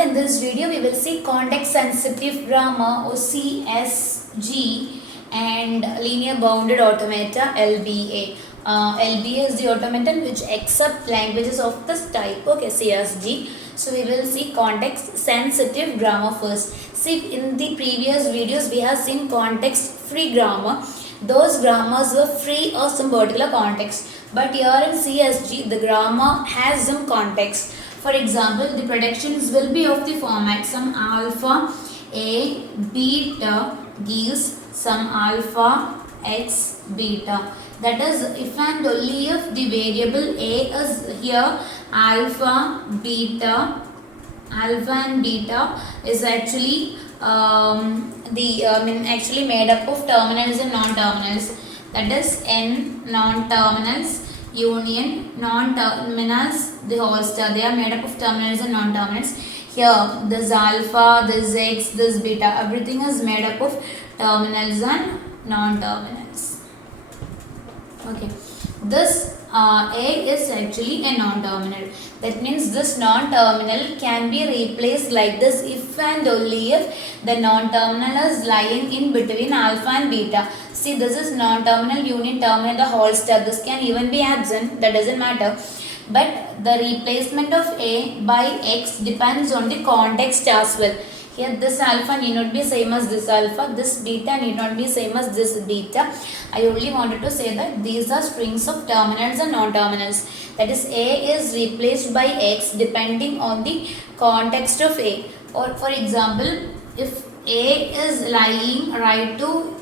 In this video we will see context sensitive grammar or CSG and linear bounded automata LBA. LBA is the automaton which accept languages of this type. Okay, CSG. So we will see context sensitive grammar first. See, in the previous videos we have seen context free grammar. Those grammars were free of some particular context. But here in CSG the grammar has some context. For example, the predictions will be of the format some alpha A beta gives some alpha x beta. That is if and only if the variable A is here alpha and beta is actually actually made up of terminals and non-terminals. That is n non-terminals union non-terminals the whole star. They are made up of terminals and non-terminals. Here this alpha, this x, this beta, everything is made up of terminals and non-terminals. Okay, this A is actually a non-terminal. That means this non-terminal can be replaced like this if and only if the non-terminal is lying in between alpha and beta. See, this is non-terminal union terminal the whole star. This can even be absent, that doesn't matter. But the replacement of A by X depends on the context as well. Here this alpha need not be same as this alpha, this beta need not be same as this beta. I only wanted to say that these are strings of terminals and non-terminals. That is A is replaced by X depending on the context of A. Or for example, if A is lying right to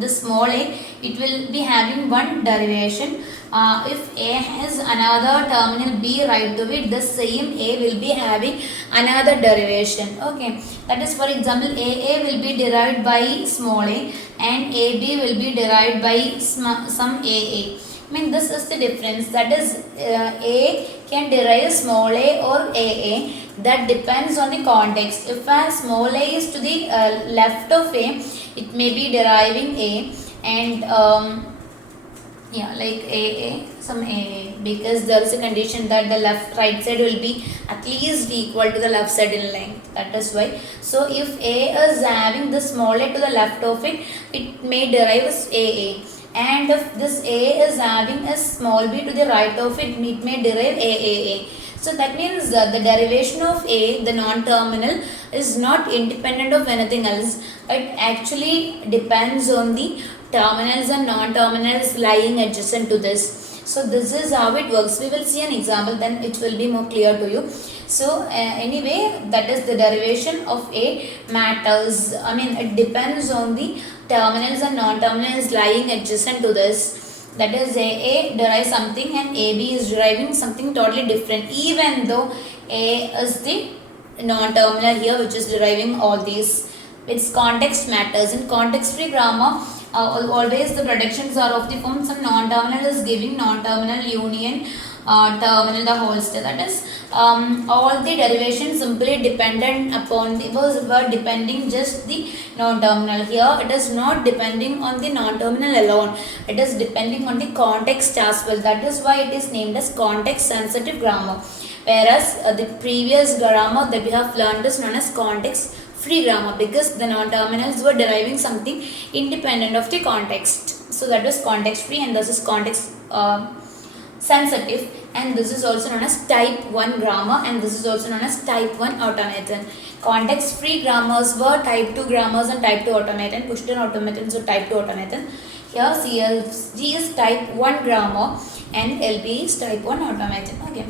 the small a, it will be having one derivation. If A has another terminal B right to it, the same A will be having another derivation. Okay, that is for example AA will be derived by small a and AB will be derived by some AA. I mean this is the difference. That is A can derive small a or AA. That depends on the context. If a small a is to the left of A, it may be deriving A and like AA, some AA, because there is a condition that the right side will be at least equal to the left side in length. That is why. So if A is having the small a to the left of it, it may derive as AA. And if this A is having a small b to the right of it, it may derive AAA. So that means the derivation of A, the non-terminal, is not independent of anything else. It actually depends on the terminals and non-terminals lying adjacent to this. So this is how it works. We will see an example, then it will be more clear to you. So anyway, that is the derivation of A matters. I mean it depends on the terminals and non-terminals lying adjacent to this. That is AA derives something and AB is deriving something totally different, even though A is the non-terminal here which is deriving all these. Its context matters. In context free grammar, always the predictions are of the form some non-terminal is giving non-terminal union terminal the whole star. That is all the derivations simply dependent upon the were depending just the non-terminal. Here it is not depending on the non-terminal alone, it is depending on the context as well. That is why it is named as context sensitive grammar, whereas the previous grammar that we have learned is known as context free grammar, because the non-terminals were deriving something independent of the context. So that was context free and this is context sensitive, and this is also known as type 1 grammar, and this is also known as type 1 automaton. Context free grammars were type 2 grammars and type 2 automaton. Push-down automatons were type 2 automaton. Here CSG is type 1 grammar and LBA is type 1 automaton. Okay,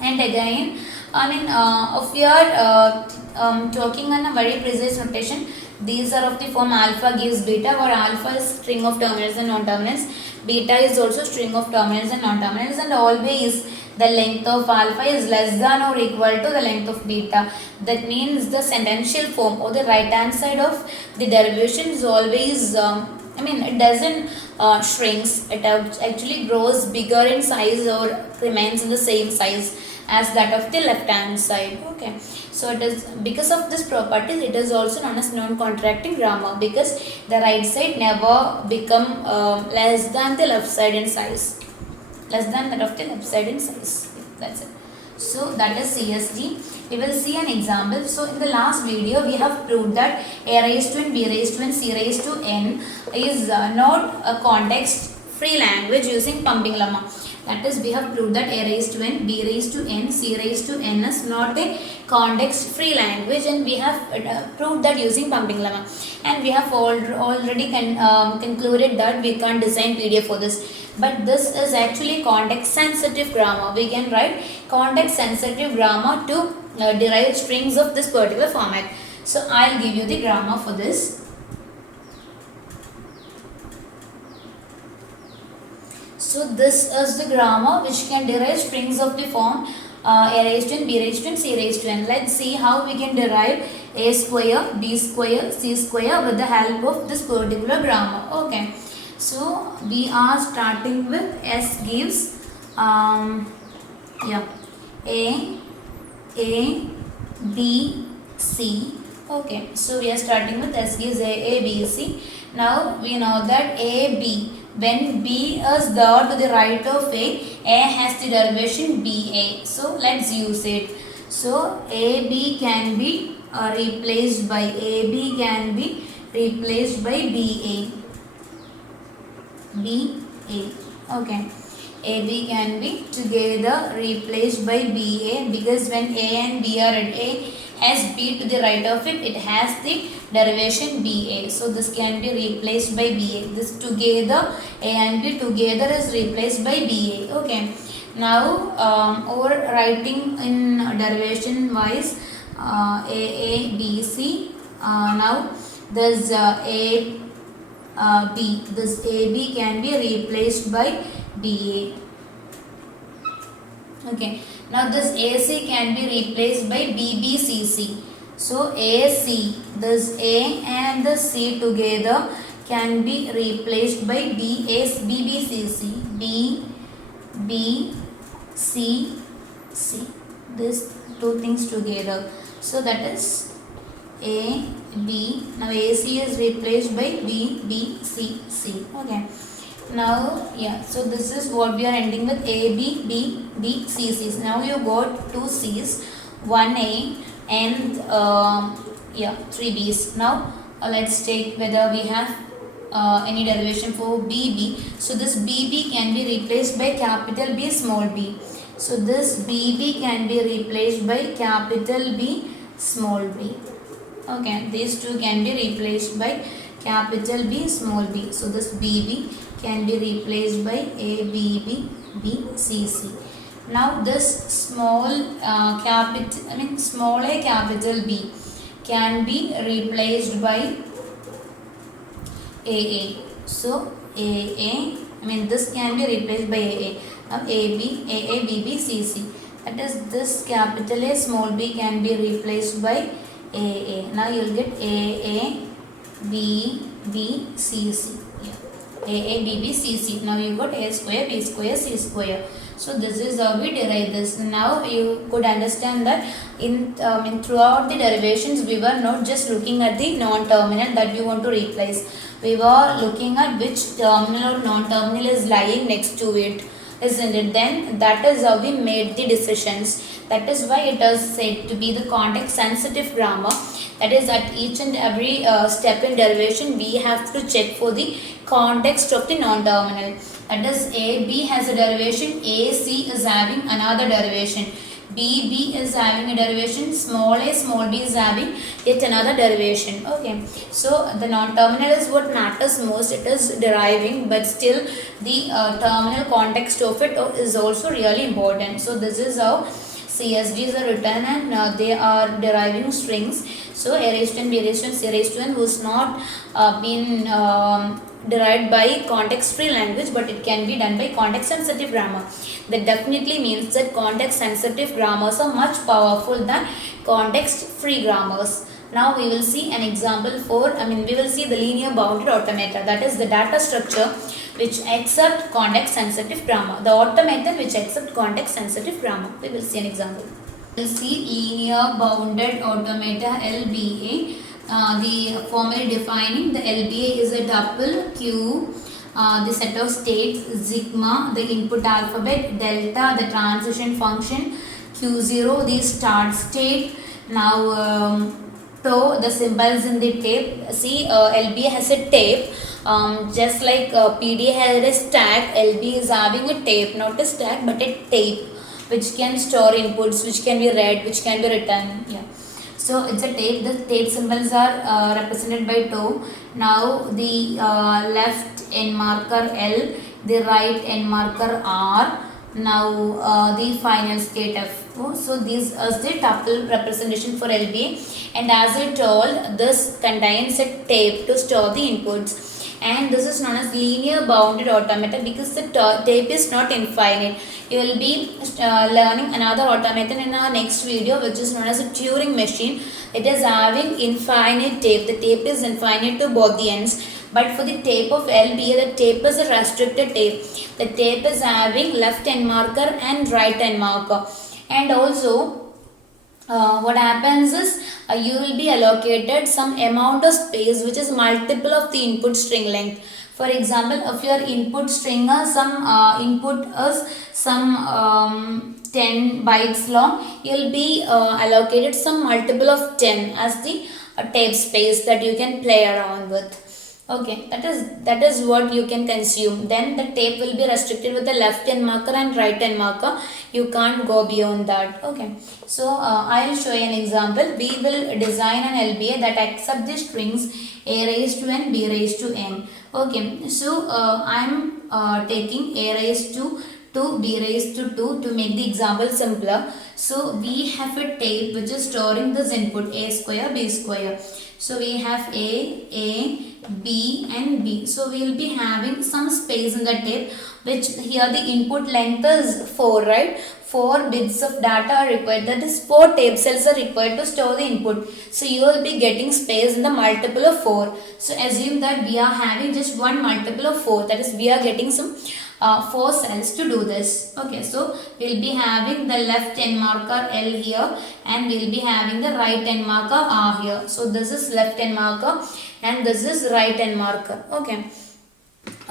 and again if you are talking on a very precise notation, these are of the form alpha gives beta, or alpha is string of terminals and non-terminals, beta is also string of terminals and non-terminals, and always the length of alpha is less than or equal to the length of beta. That means the sentential form or the right hand side of the derivation is always it doesn't shrinks, it actually grows bigger in size or remains in the same size as that of the left hand side. Okay, so it is because of this property it is also known as non-contracting grammar, because the right side never become less than the left side in size, less than that of the left side in size. That's it. So that is CSG. we will see an example. So in the last video we have proved that a raised to n, b raised to n, c raised to n is not a context free language using pumping lemma. That is, we have proved that a raised to n, b raised to n, c raised to n is not a context free language, and we have proved that using pumping lemma. And we have already concluded that we can't design PDF for this. But this is actually context sensitive grammar. We can write context sensitive grammar to derive strings of this particular format. So I'll give you the grammar for this. So this is the grammar which can derive strings of the form a raised to n, b raised to n, c raised to n. Let's see how we can derive a square, b square, c square with the help of this particular grammar. Okay. So we are starting with S gives A, B, C. Okay. So we are starting with S gives A, B, C. Now we know that A, B. When B is there to the right of A has the derivation BA. So let's use it. So AB can be replaced by AB can be replaced by BA. Okay. AB can be together replaced by BA, because when A and B are at A has B to the right of it, it has the derivation BA. So this can be replaced by BA. This together, A and B together is replaced by BA. Okay. Now, over writing in derivation wise, A, B, C. Now, this A, B. This AB can be replaced by BA. Okay. Now this AC can be replaced by BBCC. So AC, this A and the C together can be replaced by BBCC. B, B, C, C. These two things together. So that is A, B. Now AC is replaced by B, B, C, C. Okay. Now, so this is what we are ending with A, B, B, B, C, C's. Now you got two C's, one A and 3 B's. Now let's take whether we have any derivation for BB. So this BB can be replaced by capital B, small b. So this BB can be replaced by capital B, small b. Okay, these two can be replaced by capital B, small b. So this BB can be replaced by A, B, B, B, C, C. Now this small small a capital B can be replaced by AA. So this can be replaced by AA. Now AB, AA, BB, CC. That is, this capital A, small b can be replaced by AA. Now you will get AA, B, B, C, C. AA, B, B, C, C. Now you got A square, B square, C square. So this is how we derive this. Now you could understand that in throughout the derivations we were not just looking at the non-terminal that you want to replace. We were looking at which terminal or non-terminal is lying next to it, isn't it? Then that is how we made the decisions. That is why it is said to be the context sensitive grammar. That is, at each and every step in derivation we have to check for the context of the non-terminal. That is, A, B has a derivation, A, C is having another derivation, B, B is having a derivation, small a, small b is having yet another derivation. Okay, so the non-terminal is what matters most. It is deriving, but still the terminal context of it is also really important. So this is how CSGs are written, and they are deriving strings. So A raised to n, B raised to n, C raised to n who's not been derived by context free language, but it can be done by context sensitive grammar. That definitely means that context sensitive grammars are much powerful than context free grammars. Now we will see an example for, we will see the linear bounded automata. That is the data structure which accept context sensitive grammar. The automata which accept context sensitive grammar. We will see an example. We will see linear bounded automata, LBA. The formally defining the LBA is a tuple Q, the set of states, sigma, the input alphabet, delta, the transition function, Q0 the start state. Now so the symbols in the tape. See, LBA has a tape. Just like PDA has a stack, LBA is having a tape, not a stack but a tape, which can store inputs, which can be read, which can be written. Yeah. So it's a tape. The tape symbols are represented by toe. Now the left end marker L, the right end marker R. Now the final state F. So these is the tuple representation for LBA, and as I told, this contains a tape to store the inputs, and this is known as linear bounded automata because the tape is not infinite. You will be learning another automaton in our next video, which is known as a Turing machine. It is having infinite tape. The tape is infinite to both the ends. But for the tape of LBA, the tape is a restricted tape. The tape is having left end marker and right end marker. And also, what happens is you will be allocated some amount of space which is multiple of the input string length. For example, if your input string is input is some 10 bytes long, you will be allocated some multiple of 10 as the tape space that you can play around with. Okay, that is what you can consume. Then the tape will be restricted with the left hand marker and right hand marker. You can't go beyond that. Okay, so I'll show you an example. We will design an LBA that accept the strings a raised to n, b raised to n. Okay, so I'm taking a raised to 2, b raised to 2 to make the example simpler. So we have a tape which is storing this input a square, b square. So we have a, B and B. So we will be having some space in the tape, which here the input length is 4, right? 4 bits of data are required. That is 4 tape cells are required to store the input. So you will be getting space in the multiple of 4. So assume that we are having just one multiple of 4. That is, we are getting some 4 cells to do this. Okay, so we will be having the left end marker L here, and we will be having the right end marker R here. So this is left end marker and this is right hand marker. Okay,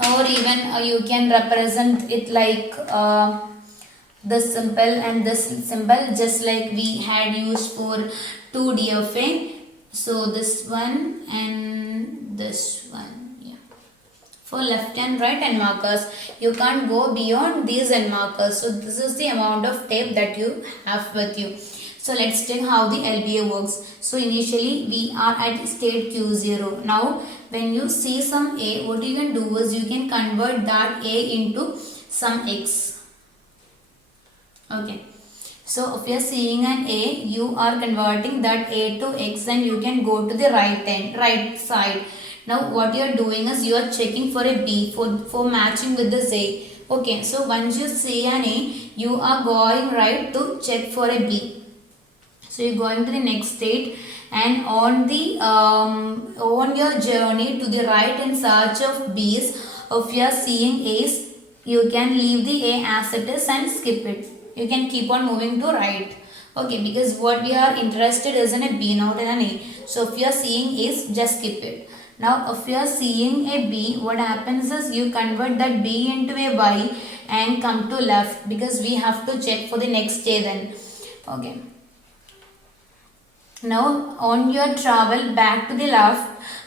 or even you can represent it like this symbol and this symbol, just like we had used for 2DFA. So this one and this one. For left and right hand markers, you can't go beyond these end markers. So this is the amount of tape that you have with you. So let's check how the LBA works. So initially we are at state Q0. Now when you see some A, what you can do is you can convert that A into some X. Okay. So if you are seeing an A, you are converting that A to X and you can go to the right side. Now what you are doing is you are checking for a B for matching with this A. Okay, so once you see an A, you are going right to check for a B. So you are going to the next state, and on the on your journey to the right in search of B's, if you are seeing A's, you can leave the A as it is and skip it. You can keep on moving to right. Okay, because what we are interested is in a B, not in an A. So if you are seeing A's, just skip it. Now if you are seeing a B, what happens is you convert that B into a Y and come to left, because we have to check for the next A then. Okay. Now on your travel back to the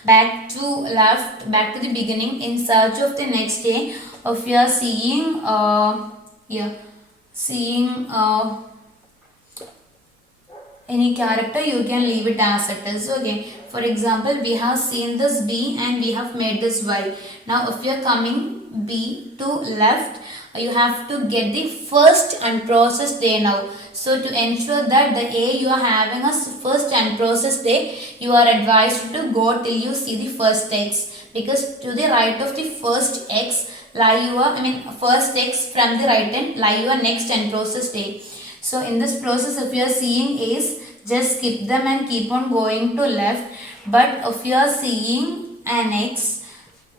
back to the beginning in search of the next A, if you are seeing any character, you can leave it as it is. Okay, for example, we have seen this B and we have made this Y. Now if you are coming B to left, you have to get the first unprocessed A now. So to ensure that the A you are having as first unprocessed A, you are advised to go till you see the first X, because to the right of the first X lie your first X from the right end lie your next unprocessed A. So in this process, if you are seeing A's, just skip them and keep on going to left. But if you are seeing an X,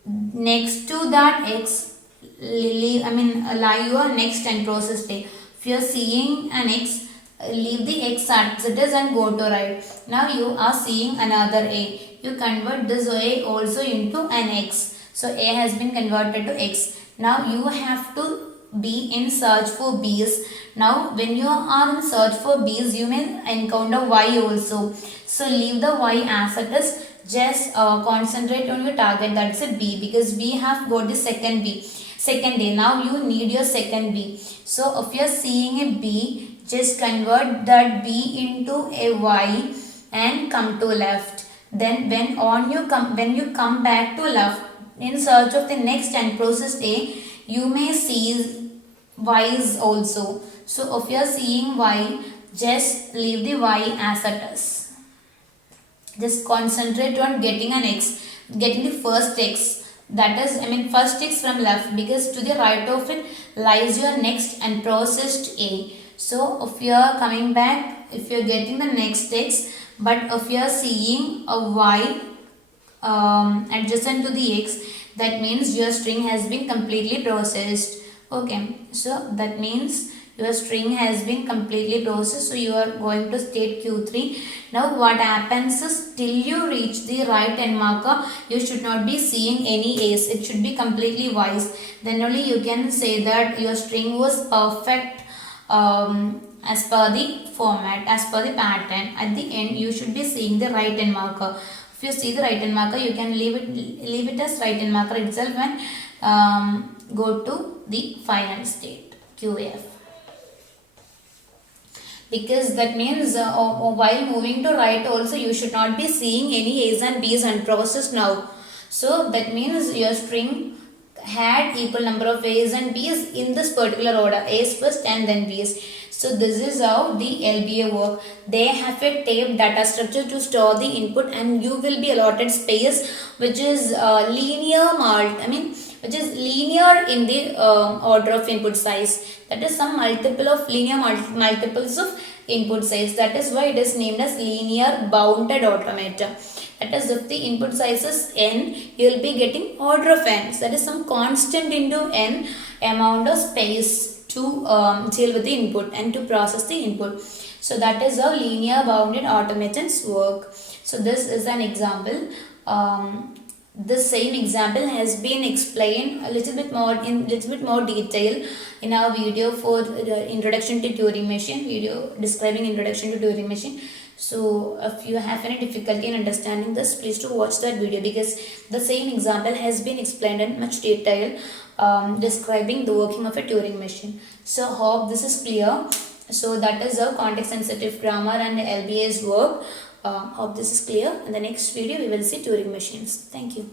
next to that X, lie your next unprocessed A. If you are seeing an X, leave the X as it is and go to right. Now you are seeing another A. You convert this A also into an X. So A has been converted to X. Now you have to be in search for B's Now when you are in search for B's, you may encounter Y also. So leave the Y as it is. Just concentrate on your target, that's a B, because we have got the second A. Now you need your second B. So if you are seeing a B, just convert that B into a Y and come to left. Then when you come back to left in search of the next and process A, you may see Y's also. So if you are seeing Y, just leave the Y as it is. Just concentrate on getting the first X. That is, first X from left, because to the right of it lies your next and processed A. So if you are coming back, if you are getting the next X, but if you are seeing a Y adjacent to the X, that means your string has been completely processed. Okay, so that means your string has been completely processed, so you are going to state Q3. Now what happens is, till you reach the right end marker, you should not be seeing any A's. It should be completely Y's. Then only you can say that your string was perfect as per the format, as per the pattern. At the end you should be seeing the right end marker. If you see the right hand marker, you can leave it as right hand marker itself and go to the final state QF. Because that means while moving to right also, you should not be seeing any A's and B's unprocessed now. So that means your string had equal number of A's and B's in this particular order, A's first and then B's. So this is how the LBA work. They have a tape data structure to store the input, and you will be allotted space which is which is linear in the order of input size. That is some multiple of linear multiples of input size. That is why it is named as linear bounded automata. That is, if the input size is n, you will be getting order of n. So that is some constant into n amount of space to deal with the input and to process the input. So that is how linear bounded automatons work. So this is an example. This same example has been explained a little bit more detail in our video for introduction to Turing machine, video describing introduction to Turing machine. So if you have any difficulty in understanding this, please do watch that video, because the same example has been explained in much detail describing the working of a Turing machine. So hope this is clear. So that is how context sensitive grammar and LBA's work. Hope this is clear. In the next video we will see Turing machines. Thank you.